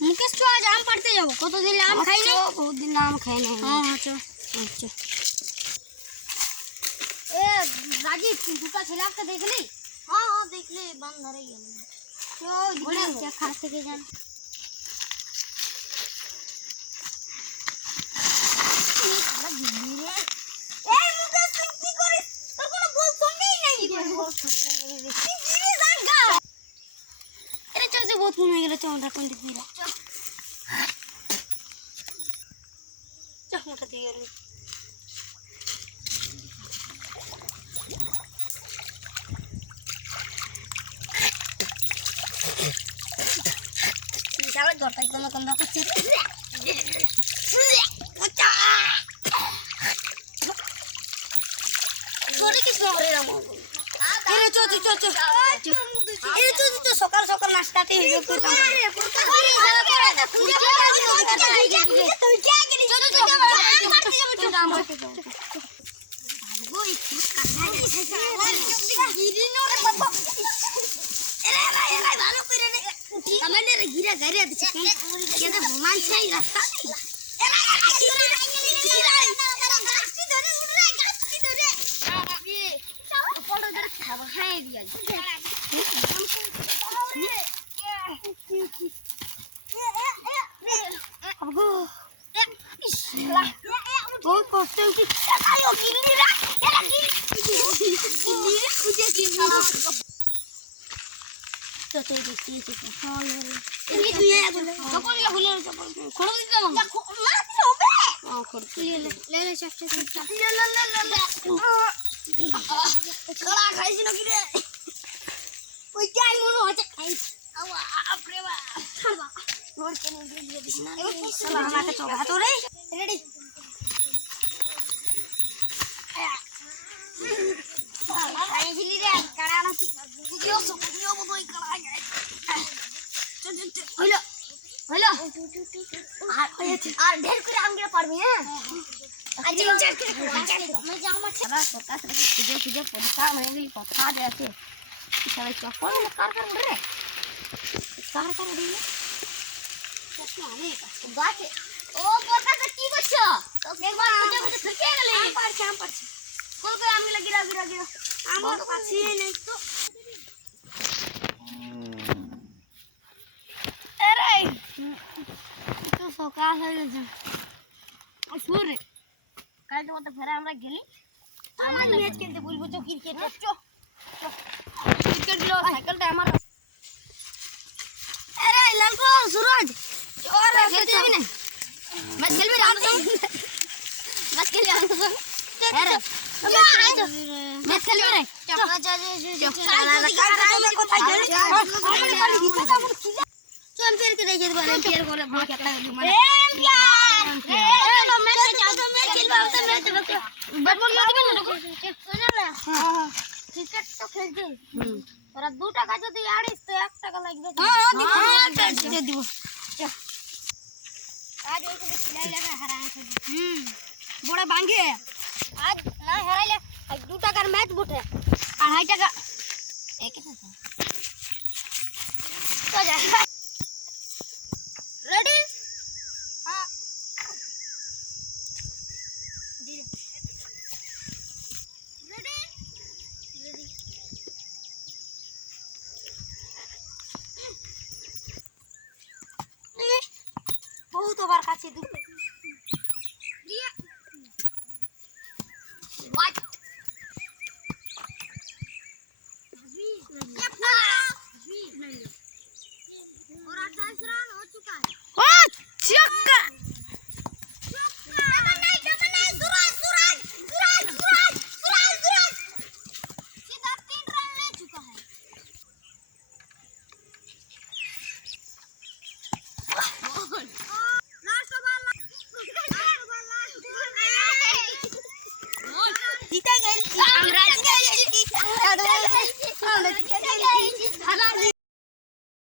मुकेश तो आज आम पड़ते जाओ कत दिन आम खाई नहीं बहुत दिन आम खाई नहीं हां अच्छा अच्छा ए राजीव दुटा छेला के देख ली हां हां देख ले बंद धरे गेल तो बोले क्या खा सके जान ए मुकेश तुम की करिस তোর কোনো বল শুনই নাই কি জিরে জাগা এরে চল যে বহুত মন হয়ে গেল চল রাখুন দিবি চল চল মোটা দিয়ে গেল যাবে দরকার কোন কোন করছে সরে কি সময় রে রামু এরে চল চল চল এরে চল চল সকাল সকাল নাস্তাতে হয়ে যাবে করতাম তুই কি গেলি চল চল চল আম করতে যাও ওই কাটা গেছে গিরি নো রে বাবা এরে এরে ভালো করে রে আমাদের গিরা গাড়ি দিছে কেন ভমান চাই রাস্তা এরে গিরা গাছটি ধরে উড়ে গাছটি ধরে পড়ো ধরে খাবো খাই দিয়া আবগো বহুত কষ্ট হচ্ছে আয়ো গিরিরা এরা গিরি খুঁজে গিরি তো তুই দেখি হ্যাঁ এই তুই এখন চপল গুলো চপল খড় দিতে না মাছ হবে খড় লে চারটে কলা খাইছি না কি রে ওই যাই মনে হচ্ছে খাইছি আপরে বা খাবা মোর কেন দিয়ে দিস না সালা আমাকে চোখা তো রে রেডি খাইছিলি রে কারানো কি বুঝিও বুঝিও বই কলা যায় চল চল হলো হলো আর ঢের করে আমগিরা পারবি হ্যাঁ আজ চার করে मैं जाऊं मत बस पता है तुझे तुझे पता मैंने भी पता दे আছে সবাই চপল কার কার উড়ে কার কার উড়ে চপল অনেক আছে গাছে ও পড়তা তো কি করছো একবার খুঁজে খুঁজে ফেকে গেলে আম পারছি কল করে আমি গিরা আমার পাছি নাই তো আরে তো সকাল হয়ে গেছে সুরে কাল তো ফের আমরা গেলি আমরা ম্যাচ খেলতে বলবো তো ক্রিকেট ক্রিকেট লো সাইকেলটা আমার আরে লালকো সুরজ চল খেলতে যাবি না ম্যাচ খেলবি না ম্যাচ খেলবি আরে ম্যাচ খেলবি রে চল ফের কে দেখে দেব এম্পিয়ার করে ভাগ একটা মানে এম্পিয়ার ম্যাচ যাও তো ম্যাচ খেলবা তো ম্যাচ ব্যাট বল দিবেন না শোনা না হ্যাঁ ক্রিকেট তো খেলতে তোরা 2 টাকা যদি আড়িস তো 1 টাকা লাগবে হ্যাঁ দিব আজ ওইখানে খিলাই লাগা হারান খেলবে বড় ভাঙে আজ না হারাইলে আজ 2 টাকার ম্যাচ বটে 2.5 টাকা এক টাকা তো যা रेडी हां रेडी बहुत बार काছে